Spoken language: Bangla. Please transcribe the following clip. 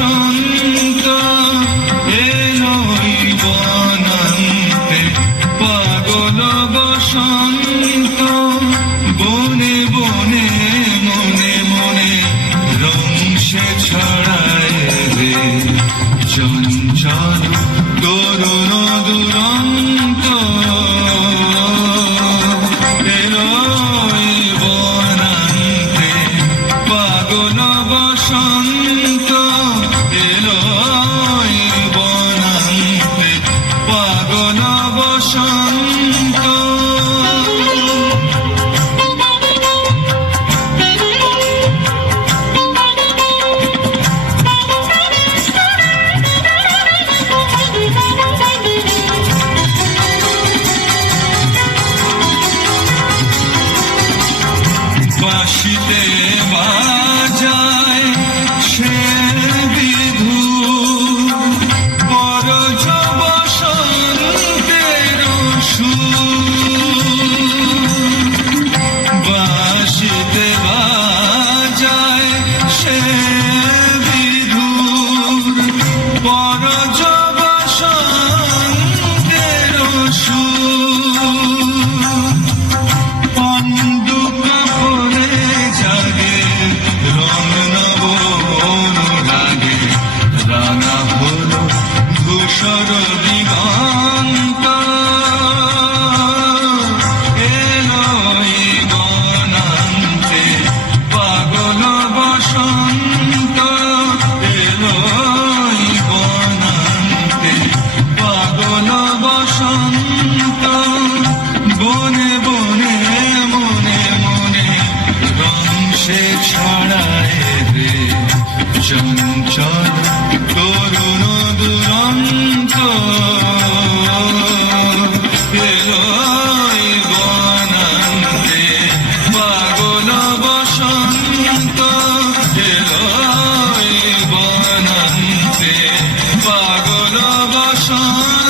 বসন্ত এলোই বনান্তে পাগল বসন্ত বনে বনে মনে মনে রং সে ছড়ায় রে চঞ্চল তরুণ দুরন্ত এলোই বনান্তে পাগল বসন্ত এলোই বনান্তে পাগল বসন্ত বাঁশিতে বাজায় সে বিধু পরজ বসন্তের সুর বাঁশিতে বাজায় সে বিধু পরজ বসন্তের সুর পন্দুকা পরে জাগে রং নব অনুরাগে রাঙা হলো ধূসর দিগন্ত এলোই বনান্তে পাগল বসন্ত এলোই বনান্তে পাগল বসন্ত বনে বনে মনে মনে রং সে ছড়ায় রে চঞ্চল তরুণ দুরন্ত এলোই বনান্তে পাগল বসন্ত এলোই বনান্তে পাগল বসন্ত